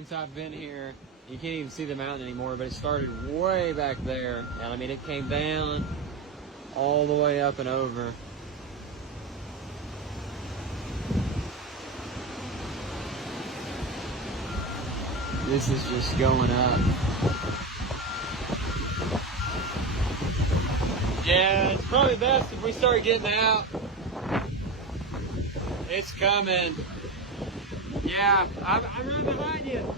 since I've been here. You can't even see the mountain anymore, but it started way back there. And I mean, it came down all the way up and over. This is just going up. Yeah, it's probably best if we start getting out. It's coming. Yeah, I'm right behind you.